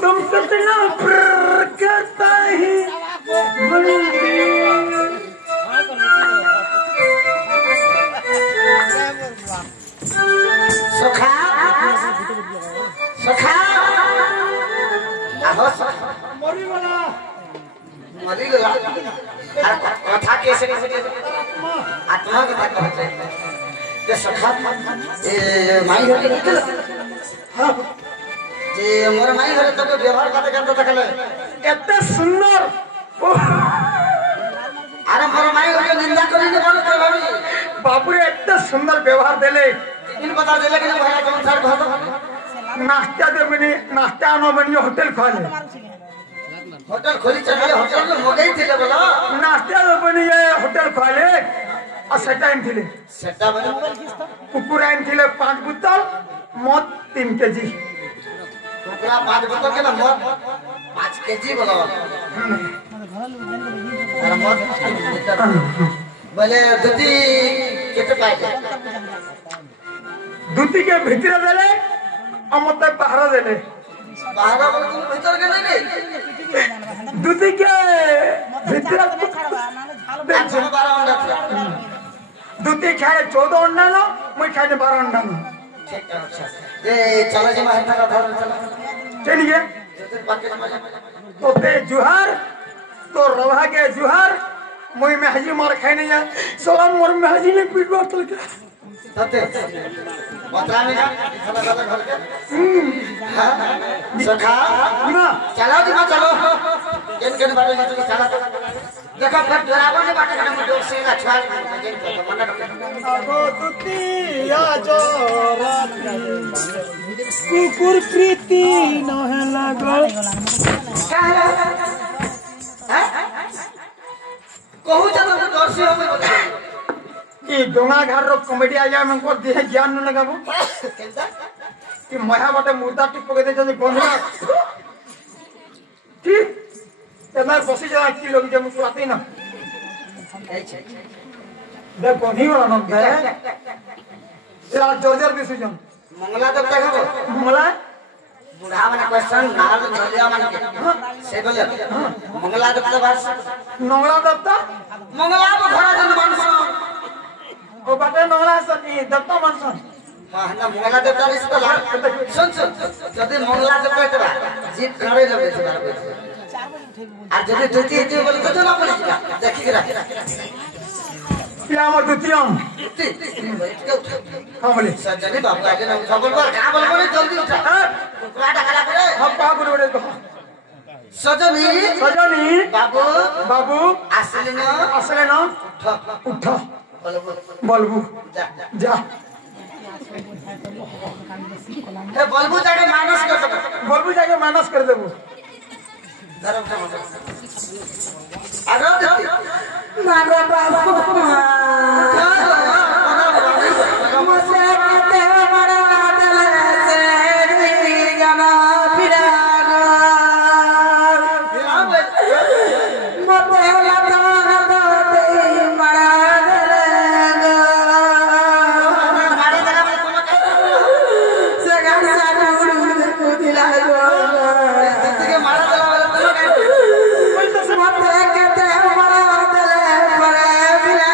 तुम कितना करता ही सुखा सुखा आहो मरी वाला मरी गला कथा कैसे आत्मा कथा कहते हैं जे सुखा ए माई होते निकल हां जे मोर माई घरे तो व्यवहार करते करते तकले एते सुंदर अरे मोर माई घरे निंदा करी ने बड़ भाभी बाबू एते सुंदर व्यवहार देले इन बता देले कि भाई कौन सर घर नाश्ता दे बनी नाश्ता न बनी होटल खोले होटल खोली चले होटल में मगई थे बोला नाश्ता दे बनी ये होटल खोले और सेटाइन थिले सेटा बने कुकुराइन थिले 5 बोतल मद 3 केजी कुकुरा 5 बोतल के ना मद 5 केजी बोला अरे मद बोले दूधी केते पाए दूती के भीतर देले और मते बाहर देले बाहर बोले तुम भीतर के नहीं दूती के भीतर अच्छा 12 अंडा था दूती खाए 14 अंडा नो मैं खाए 12 अंडा नो ठीक है अच्छा ये चलो जी महंगा का धर चला चलिए तोते जुहार तो रवा के जुहार मुई में हजी मार खाए नहीं जा सलाम मोर में हजी ने पीट बात के तते पत्रा में चला चला घर के सखा ना चलो जी चलो केन बारे में चला देखो फिर ड्राइवर ने बात करने में जोर से अछवाल मन आगो दूती या जोरा कुकुर प्रीति न है लागल क्या है कहू जब जोर से हमें बता कि डोंगा घर रो कॉमेडी आ जाए हमको देह ज्ञान न लगाबो कि महा बटे मुर्दा टिप के दे जे गोंधरा ठीक तमार बसी जा की लोग जे मुझे आते ना दे कोनी वाला न दे तेरा जोरजर डिसीजन मंगला जब तक हो मंगला बुढ़ा माने क्वेश्चन नाल झोलिया माने से बोले मंगला जब तक बस नंगला दत्ता मंगला को घोड़ा जन मानुष ओ बाटे नंगला सनी दत्ता मनसन हां ना मंगला जब तक इसको सुन सुन यदि मंगला जब तक बा जीप खड़े लगे छै आ जदि दूती दूती बोले तो ना बोले देखि के रख क्या हमर दुतियम हां बोले सजनी बाबू आगे ना सबल पर का बोल बोले जल्दी उठा कुकरा डकरा करे हम का बोले तो सजनी सजनी बाबू बाबू असली न उठ बलबू जा हे बलबू जाके मानस कर दे बलबू जाके मानस कर देबो धर्म का आगे दे मारो बाबू मुझे कहते बड़ा दिल से जाना फिरा मते लता दे बड़ा दिल मारे जगह में कोनो सगन सारा को दिला गो के मारा जगह वाला तो मते कहते बड़ा दिल बड़ा फिरा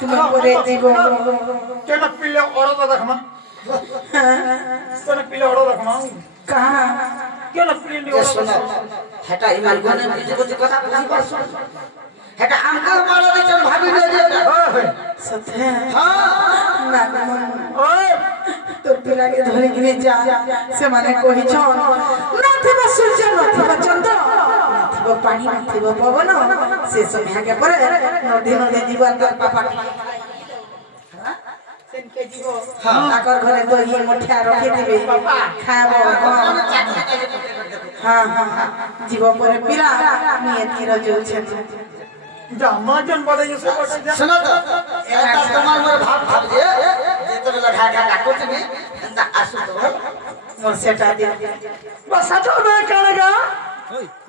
तुम्हें करे दीबो केना पिले ओरो तो देखमा केना पिले ओरो देखमा कहां केना पिले ये सुनो हेटा इमान कोने बीजे को कथा बुझी पास हेटा हमको मारो दे चल भाभी ले दे सत्य हां ना ओए तो पिला के धरे कि जा से माने कहि छ नथिबा सूर्य नथिबा चंद्र नथिबा पानी नथिबा पवन से समय के पर नदी नदी जीवन का पापा सेन के जीवो आकर घरे तो ये मठिया रखि दिबे पापा खाबो हां हां जीवो पर पिला मी एती रजो छे जा माजन बड़े ये से बड़े जा सुनो तो एटा तुम्हार मोर भाव जे तो लखा का कुछ भी अंदा आसु तो मोर सेटा दे बस सचो में करेगा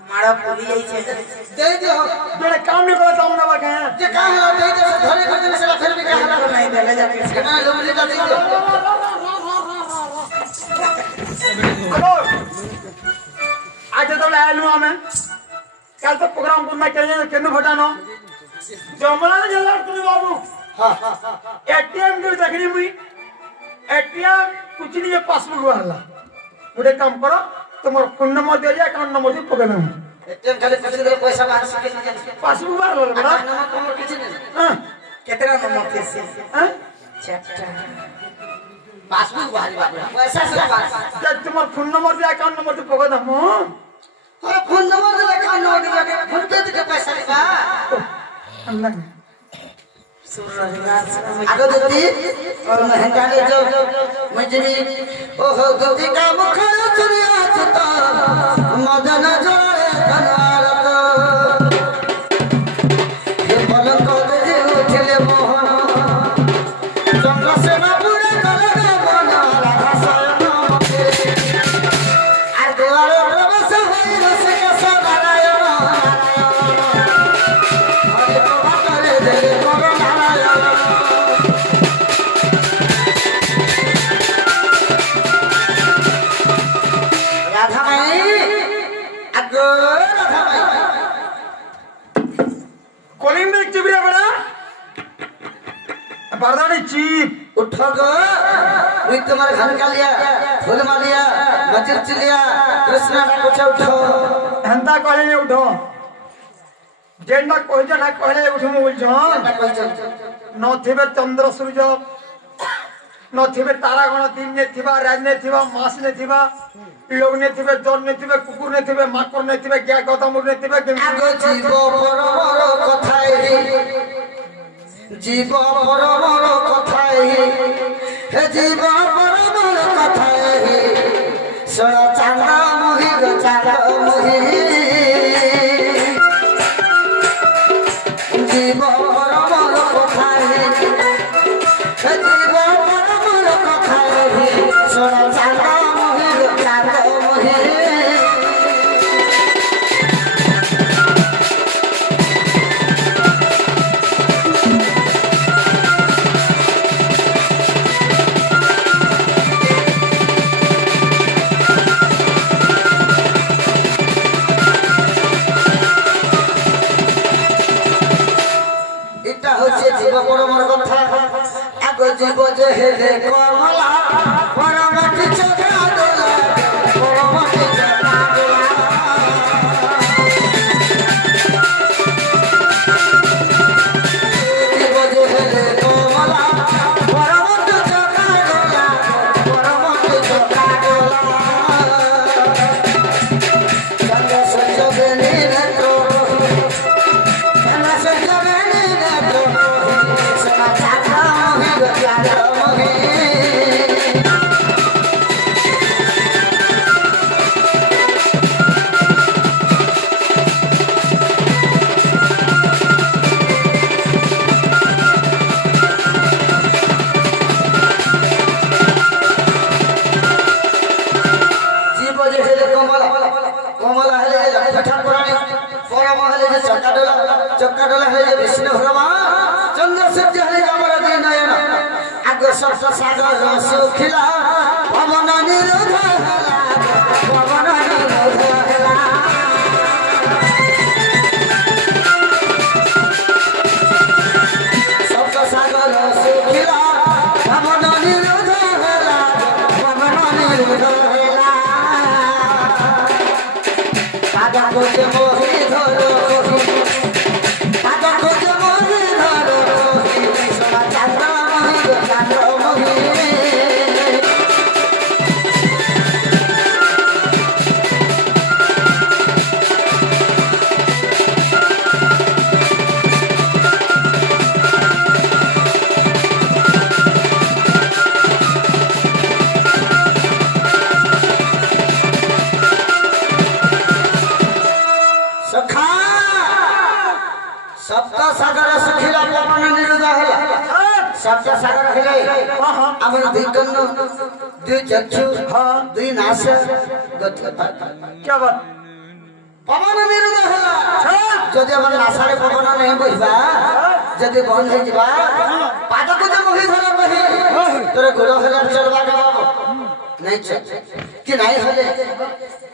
मारा पुली आई छे दे दे जेने काम नहीं करता हम ना बाके जे का है दे दे धरे कर देने से फिर भी का है नहीं देले जाके ना लोबली का दे दे हेलो आज तो लालू हमें कल तो प्रोग्राम करना चाहिए केनु फटानो जमला ने जला तुम बाबू हां एटीएम के देखनी मुई एटीएम कुछ नहीं है पासबुक वाला उड़े काम करो तुम्हारा फोन नंबर दे जा अकाउंट नंबर दे पकड़ में एटीएम खाली कुछ दे पैसा बाहर से के पासबुक वाला बड़ा नंबर कुछ नहीं हां केतरा नंबर थे से हां चैप्टर पासबुक बाहर पैसा से बाहर जब तुम्हारा फोन नंबर दे अकाउंट नंबर दे पकड़ हम अरे फोन नंबर दे अकाउंट नंबर दे फोन पे दे पैसा लेबा अंदर आगे दती और महंगा ले जो मजनी ओहो गति का मुखर चुनिया चुता मदन जोड़े कनारत ये पलक दे उठले मोहन चंद्र से ना पूरे कलग मन राधा सयन मते आ द्वार प्रवेश होई रस के सनारायण हरे बाबा करे दे कॉलिंग में चिबरिया बड़ा बरदानी चीप उठो गो मैं तुम्हारे घर का लिया फूल मालिया मचिर चिलिया कृष्णा का कुछ उठो हंता कहले ने उठो जेना कहजे ना कहले उठो बोल जन न थिबे चंद्र सूर्य न थिबे तारा गण दिन ने थिबा राज ने थिबा मास ने थिबा लोग ने थिबे जन ने थिबे कुकुर ने थिबे माकर ने थिबे क्या गौतम ने थिबे आगो जीव परमर कथाई जीव परमर कथाई हे जीव परमर कथाई सोना चांदा मोहि गो चांदा मोहि जीव परमर कथाई हे जीव परमर कथाई सोना चांदा मोहि गो चांदा मोहि जीव परमर कथा आगो जीव जे हे कमला परमति चका दोला परमति चका दोला जीव जे हे कमला परमति चका दोला परमति चका दोला संग सजबे नीरतो संग सजबे नीरतो चक्काडोला है विष्णु भगवान चंद्र सूर्य है अमर नयन आगे सप्त सागर सुखिला पवन निरोध होला सप्त सागर कागज मोहि धरो कागज मोहि धरो सोना चांद मोहि सप्त सागर सुखिला पवन निरुद हला सप्त सागर हेले हमर दुई कन्न दुई चक्षु दुई नास क्या बात पवन निरुद हला जदि हमर नासारे पवन नहीं बहिबा जदि बंद हो जिबा पादको जे मोहि धर बहि तोरे गोड़ हला चलबा का नहीं चल कि नहीं हले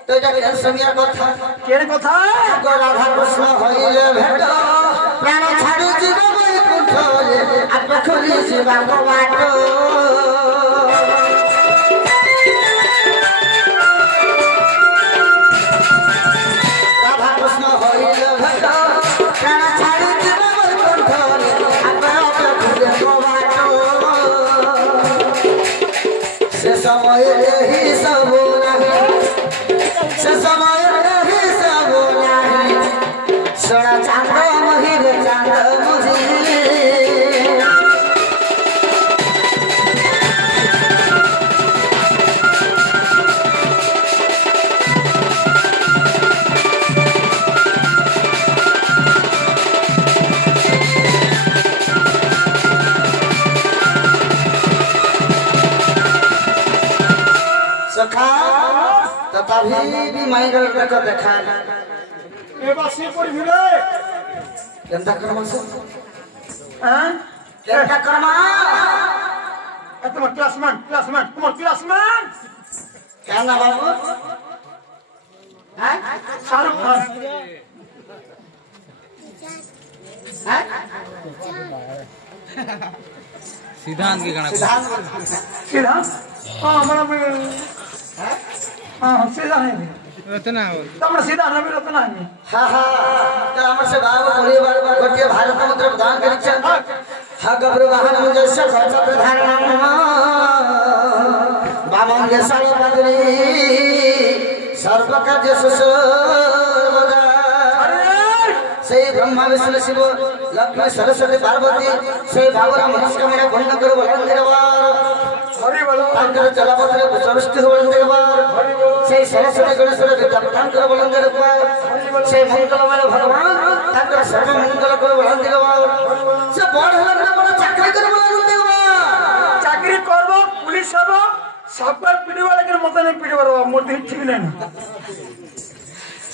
तो এটা কেন সমিয়া কথা কেন কথা গো রাধা কৃষ্ণ হইলে ভেট প্রাণ ছাড়ু জীব বৈকুণ্ঠলে আত্মা খুলি জীবা কবাট রাধা কৃষ্ণ হইলে ভেট প্রাণ ছাড়ু জীব বৈকুণ্ঠলে আত্মা খুলি কবাট সে সময়ে হি সব समय रही सब नहीं सोना चांद मोहि चांद मुझे सखा तभी भी माइंडल तक देखा ए बासी पड़ी भिड़े केंता कर्म से हां केंता कर्म तुम क्लासमेट क्या ना बाबू हैं शाहरुख खान हैं सिद्धांत की गणना सीधा हां हमरा में हां सीधा है रतना तमरा सीधा नबी रतना है हां हां तर हमर से भाव कोली बार गोटिए भारत मंत्र प्रदान करी छ हा गब्र वाहन मुझे से खर्च प्रधान बामन जैसा पदरी सर्व कार्य सुसर्वदा से ब्रह्मा विष्णु शिव लक्ष्मी सरस्वती पार्वती से भावरा मनस्कामना भंग कर वलंदिरवार हरि बोलो तांकर जलपत्र पुष्टि वलंदिरवार से सरस्वती गणेश विद्या प्रदान कर वलंदिरवार से मंगलमय भगवान तांकर सर्व मंगल कर वलंदिरवार से बड़ हला बड़ चाकरी कर वलंदिरवार चाकरी करबो पुलिस हबो सब पीड़ीवा लेकिन मत नहीं पीड़ीवा मोर दिन ठीक नहीं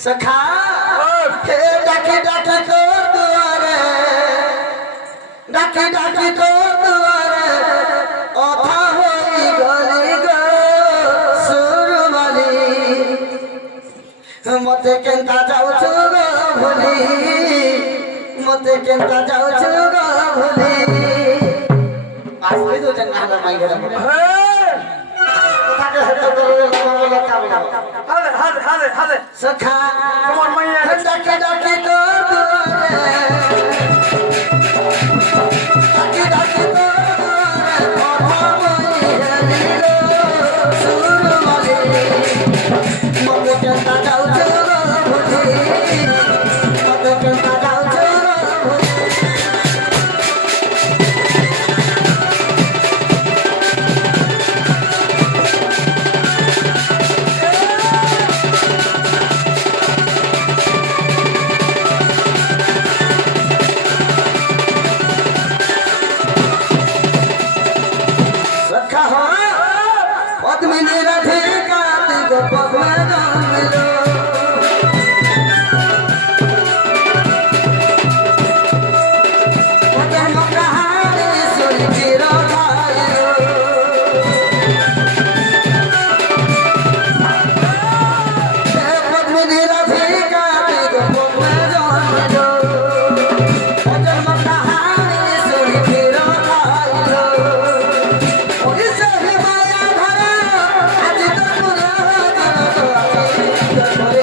सखा के डाकी डाकी तो दुआरे डाकी डाकी तो दुआरे ओथा होई गली गो सुरवाली मते केंता जाऊ छु गो भोली मते केंता जाऊ छु गो भोली आसले तो जन्ना माई घर कथा के हट करे बोला का बोला हाले सखा कमर मैया डाकी डाकी तो दुआरे डाकी डाकी तो दुआरे ओथा होई गली गो सुरवाली मते केंता जाऊ छु गो भोली मते केंता जाऊ छु गो भोली रखा हो पद्मिनी राधिका तिको पद्मन मिलो पद्म कहानी सुन के रखायो पद्मिनी राधिका तिको पद्मन मिलो पद्म कहानी सुन के रखायो ओइसे ही माया धरा आज तो पुरा जन तो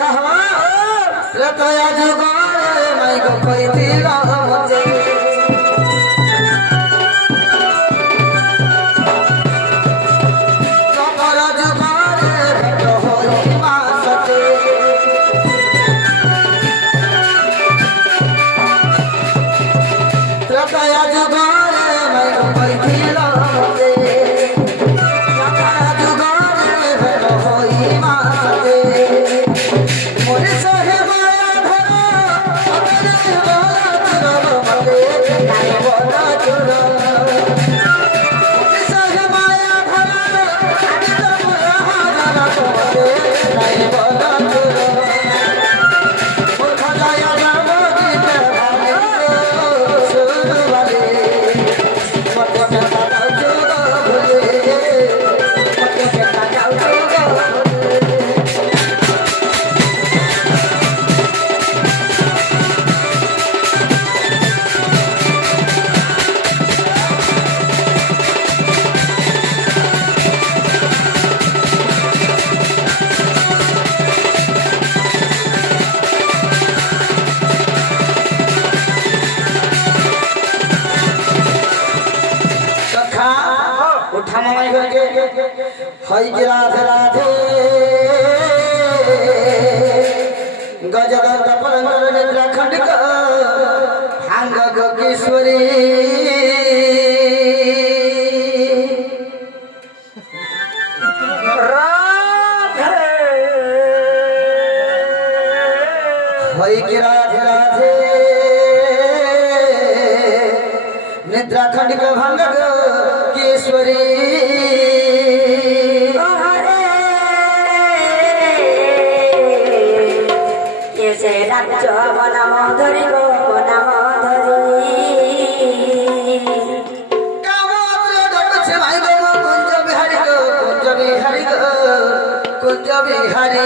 सखा प्रतया जुगारे मैं को कोई तेरा मुझे सपरा जुगारे तो होई मासते प्रतया जुगारे मैं को कोई तेरा मुझे सपरा जुगारे तो होई मासते मोरे सहे माया धरा अपने बोला तुरब मते नाय बोला तुरब मोरे सहे माया धरा अपने बोला धरा मते नाय बोला तुरब मोर खजाया जाबो गीत भाले सुर वाले मते कथा जाऊ भूले मते कथा जाऊ उठा माई करके हई के राधे राधे गजगंग पलंग निद्रा खंड का भांग गगेश्वरी हई के राधे राधे निद्रा खंड का भांग गगेश्वरी মনামধরি গো মনামধরি कुंज बिहारी गो कुंज बिहारी गो कुंज बिहारी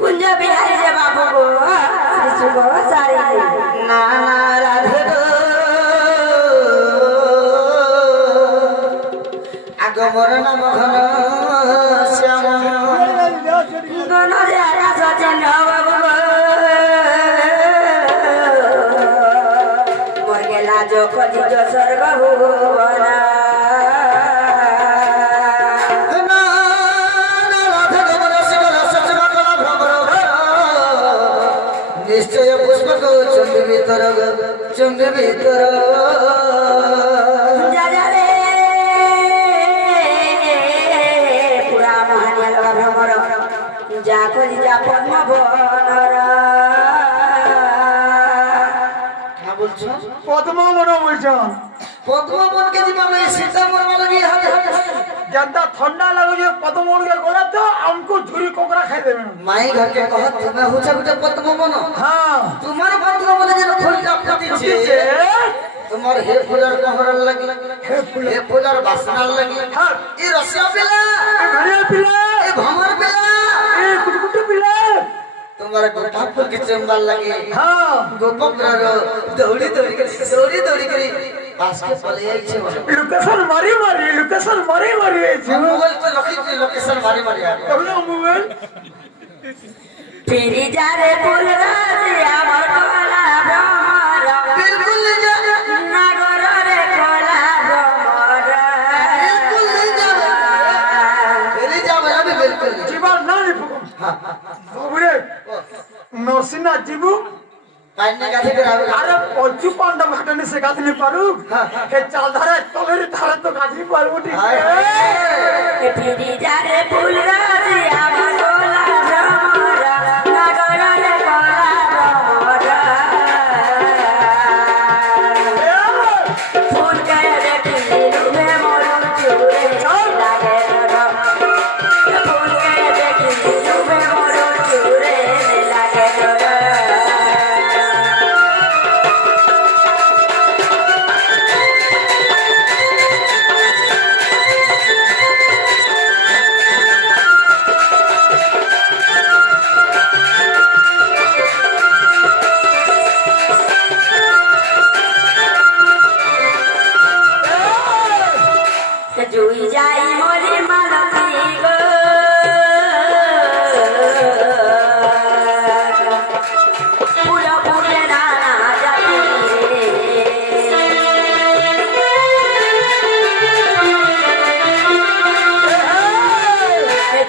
কুঞ্জ বিহারী যে বাবু গো শিশু গো সারি नाना राधे गो आगमर नाम घन श्याम গণরে আকাশ চন্দ্র বাবু গো মোর গেলা যো খোঁজিত স্বর্গ ভুবন निश्चय पुष्प को चुंड भीतर चुंड भीतर যারে পুরা মহানিয়াল ভ্রমর যা করি যা পদ্ম বনর क्या बोलছো পদ্মা মনে বলছেন पद्मवन के जीवन में सीता मरवा लगी है ज्यादा ठंडा लगे पद्मवन के गोला तो हमको झुरी कोकरा खाई देवे माई घर के कहत मैं हो जा बेटा पद्मवन हाँ तुम्हारे पद्मवन जे फूल का फूटी छे तुम्हार हे फूलर कहर लगी हे फूलर वासना लगी हाँ ई रसिया पिला घड़िया पिला ए भमर पिला ए कुटकुट पिला तुम्हारे गोपा फूल के चंबल लगी हाँ गोपकर दौड़ी दौड़ी करी पास के पले आई छे लोकेशन मारी हम मोबाइल पे रखी लोकेशन मारी आ गया कबला मोबाइल ফিরি যারে ফুল রাজি আমার কলা ভ্রমর बिल्कुल नहीं जाना নাগরে কলা ভ্রমর बिल्कुल नहीं जाना मेरी जावे अभी बिल्कुल नहीं जीवा ना लिखो हां बाबूरे नरसिंह जीवू पानी का थे करावे अरे पच्चू पांडव घटने से गाथ नहीं पारू हे चाल धारा तलेरी धारा तो गाथी पारू ठीक है ফিরি যারে ফুল রাজি আমার কলা ভ্রমর নাগরে কলা ভ্রমর ফুল কে দেখি রূপে মোর চুরে লাগে ডর ফুল কে দেখি রূপে মোর চুরে লাগে ডর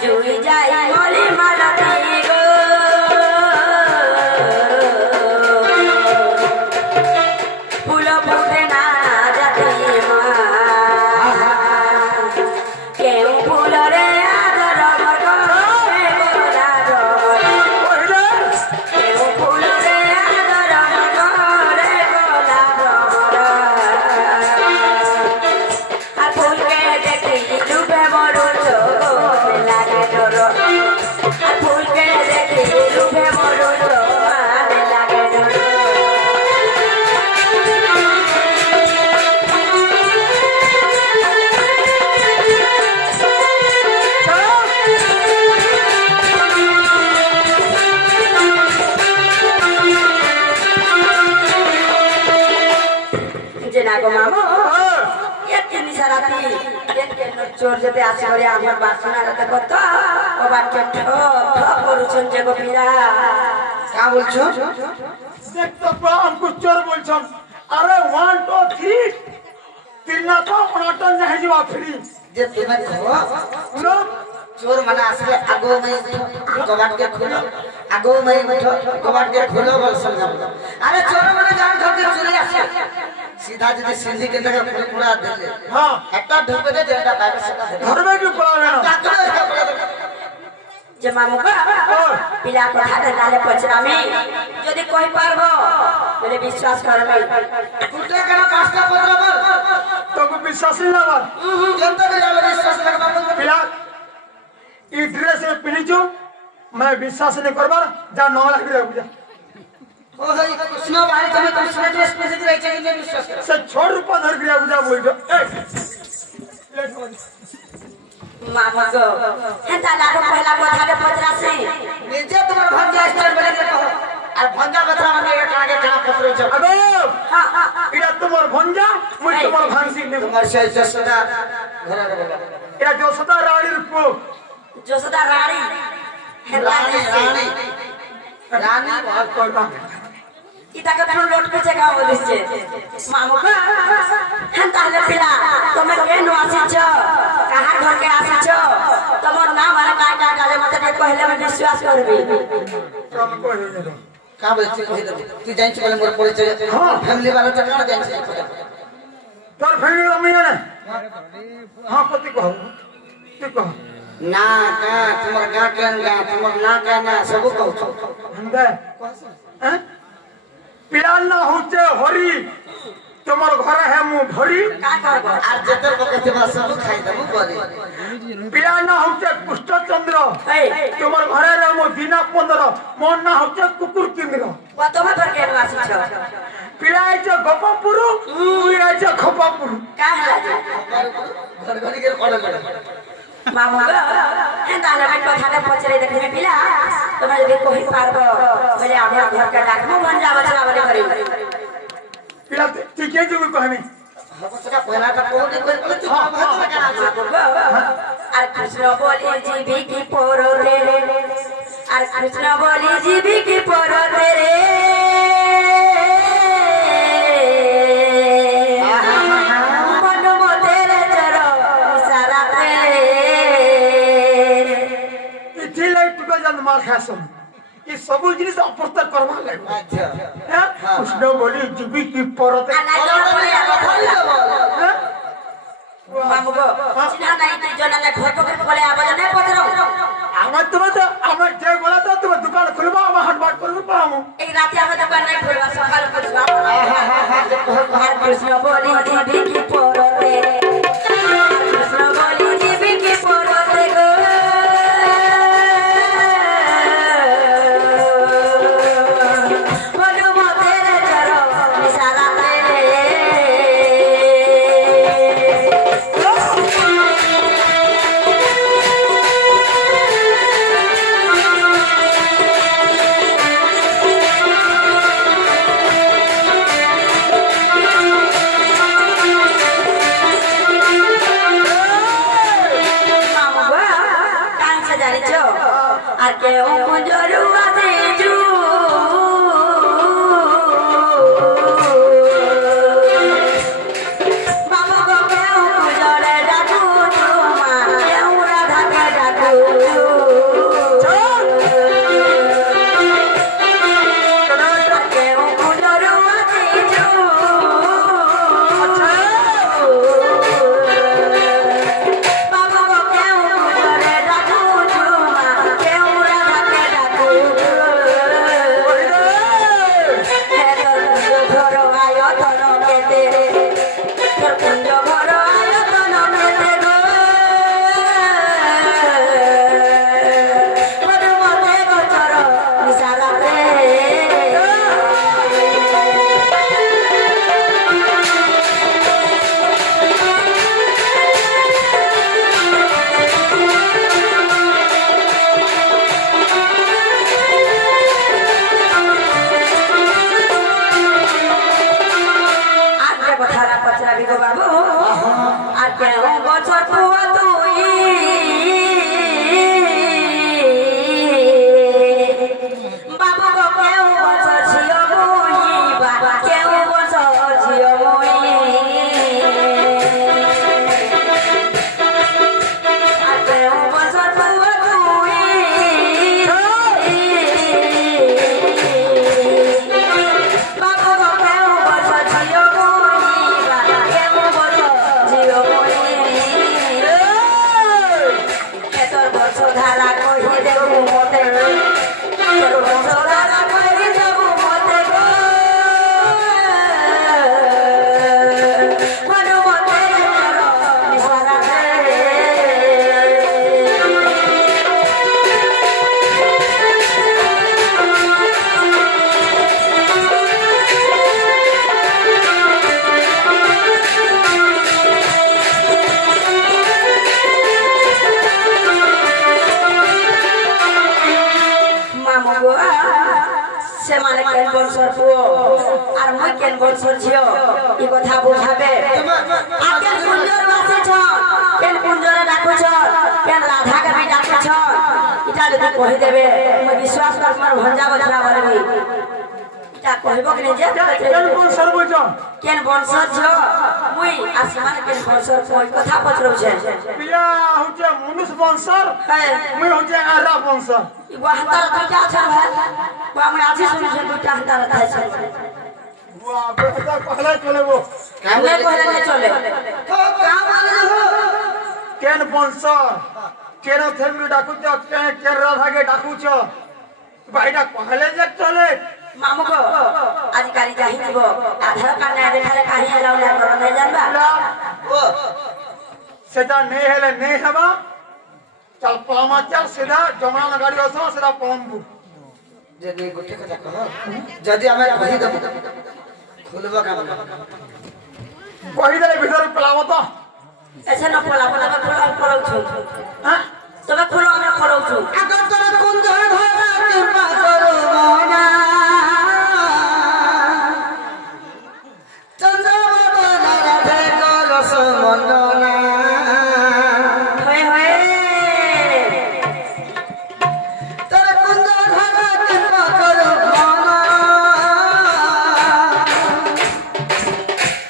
जुई जाई मोली मालती गो फूल फूटे ना जाती माँ केहू फूल रे आदर मगरे गोलाब केहू फूल रे आदर मगरे गोलाब आ फूल के देखी डूबे मोरू चोर लागे डोर आ फूल के देखी डूबे मोरू चोर लागे डोर जना को मामो एक के निसारा पी एक के चोर जते आसी करे हमर बात सुना रहता कत ओ बात के ठप ठप करूछन जे गो पिला क्या बोलছো देख तो हमको चोर बोलछन अरे 1 2 3 तीन ना तो अनटन नहीं जीवा फ्री जे तुम्हें कहो नो चोर मना असले आगो में कबाट के खोलो आगो में कबाट के खोलो बोल समझ अरे चोर मने जान घर के चोरी आसे सीधा जदी सिंधी के लगे पूरा दे ले हां একটা ঢুকে দে যেটা বাইরে সেটা দে घर में क्यों पड़ा रहना जे मामू का पिला कथा डाले पचरा में यदि कोई पारबो बोले विश्वास कर में टूटे के ना कास्टा पत्र बोल तो को विश्वास नहीं लगा जनता के जाले विश्वास लगबा बोल पिला ई ड्रेस में पिनी जो मैं विश्वास नहीं करबा जा 9 लाख रे बुझा ओ हई कृष्ण भाई तुम्हें कृष्ण ड्रेस पे से रहे के विश्वास कर से छोड़ रुपया धर गिरा बुझा बोल जो लेट हो मामा को हेता लागो पहला कथा के पचरा से नीचे तुम्हारा भंजा स्टार बने के कहो और भंजा बतरा में एक आगे कहां पत्र छ अबे हां हां इरा तुम्हार भंजा मुई तुम्हार भांसी ने तुम्हार से जसदा घर रे इरा जो सदा रानी रुपो जो सदा रानी रानी रानी रानी बात करना इता का फोन लोट के जगह हो दिसे मामू का हेता ले पिला तुमे के नो आसी छ कहां घर के आसी छ तमर नाम वाला का डाले मत के पहले में विश्वास करबी कम को हे रे का बोलते कहि दे तू जान छ मोर परिचय हां फैमिली वाला त ना जान छ तोर फैमिली मम्मी ने हां पति कहो तू कहो ना का तुम्हार गा का तुम्हार ना का ना सब कहू हंदे हैं पिलाना होचे हरी तुम्हार घर है मु भरी का करबो आ जतर बकते बा सब खाई दबु बरे पिलाना होचे पुष्ट चंद्र ए तुम्हार घर है मु दिना 15 मोन ना होचे कुकुर केंद्र वो तुमे पर के नो आसी छ पिलाय छ गपपुरु उया छ खपपुरु का हला जे घर घर के पड़ल मामू का हेता ले कथा के पचरे देखबे पिला तुमे यदि कोई पारबो बोले हमरा घर के डाकमो बन जा बचला वाले करी पिला ठीक है जो कहमी हम सका पहला त को नहीं कोई बोले तू भात सका আর কৃষ্ণ বলি জীবি কি পরতে রে আর কৃষ্ণ বলি জীবি কি পরতে রে মনমতের চর ইশারাতে इथि लाई टुका जन मार खासम ये सब जिनिस अप्रत्य करमा लागो अच्छा हैं कृष्ण बोली जीवी की परते हैं মামুগো চিনা নাই তুই জনালে ঘর পকে বলে আবাজ নাই পতরো আমার তুমি তো আমার যে বলা তো তুমি দোকান খুলবা আমার হাটবাট করব পামু এই রাতে আমরা দোকান নাই খুলবা সকাল খুলবা আর কৃষ্ণ বলি জীবি কি পরতে কৃষ্ণ বলি জীবি কি পরতে গো মনমতের চর ইশারাতে আর কেউ কুঞ্জরু আছে জু বাবু গো কেউ কুঞ্জরে ডাকু তোমা কেউ রাধাকে ডাকু से माने केन बंशर पुओ और मुई केन बंशर झियो ई कथा बुझाबे आके कुंजर वासी छ केन कुंजर डाकु छ केन राधा के भी डाकु छ इटा जदी कहि देबे मैं विश्वास कर मार भंजा बजरा बरबी इटा कहबो कि जे केन बंशर बुझ केन बंशर छ मुई आसमान केन बंशर कोई कथा पचरौ छे पिया होचे मनुष्य बंशर मुई होचे आरा बंशर ई बहतर दुटा छ भाई बा मैं आछि सुनि से दुटा हतर थाय छ वाह बेटा कहले चले वो हमने कहले नहीं चले तो का माने हो केन बंशर केन थेमरी डाकू छ केन राधा के डाकू छ भाईटा कहले जे चले मामू को अधिकारी जाहि दिबो आधार कार्ड ना देखाले काहे अलाउ ना करो नहीं जानबा ओ सेटा नहीं हेले नहीं हेबा चल पलामा चल सीधा जमना गाड़ी ओसो सीधा पलमबू जदी गोटे कथा कह जदी हमें कहि दब खुलबा का कहि दे भीतर पलावा तो ऐसे न पला पला खोलौ छु हां तबे खोलो हम खोलौ छु अगर तोरा कुंज घरा कृपा करो मोना चंद्रमा बना दे कलश मंडना होय होय तोरा कुंज घरा कृपा करो मोना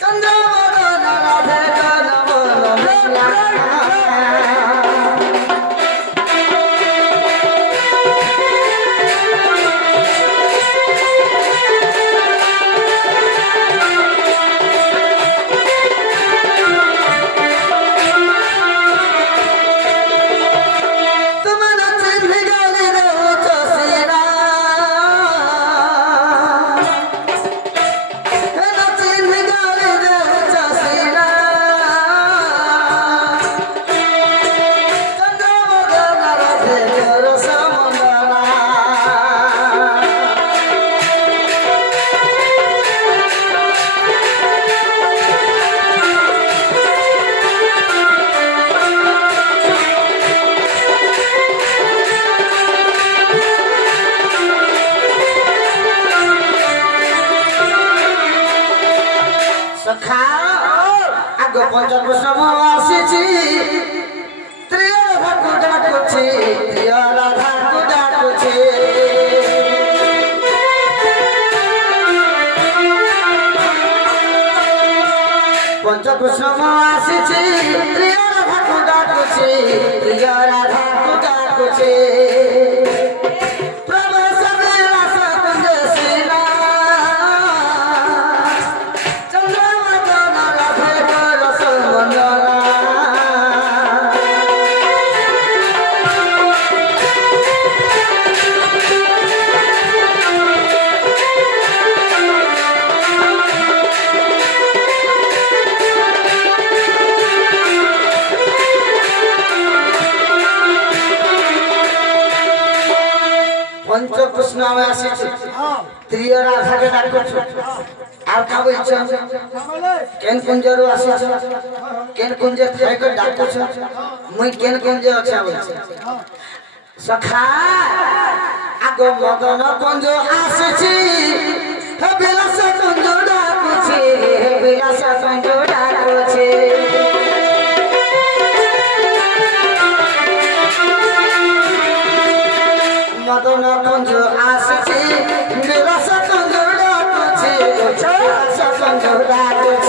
चंद्रमा बना दे कलश मंडना पंचकृष्ण आसी प्रिय राधा को डाकुछे प्रिय राधा को डाकुछे प्रवेश मेरा सकुंज सीना चंद्रमा गाना राधे को रस मंडला पंचकृष्ण आसी प्रिय राधा के डाकुछ आर का बोल केन कुंजरो आसी केन कुंज थाय के डाकुछ मुई केन कुंज अच्छा बोल सखा आगो मदन कुंज आसी हे बिलास कुंज डाकुछ हे बिलास कुंज डाकुछ मदन कुंज आसी बिलास कुंज डाकुछ बिलास कुंज डाकुछ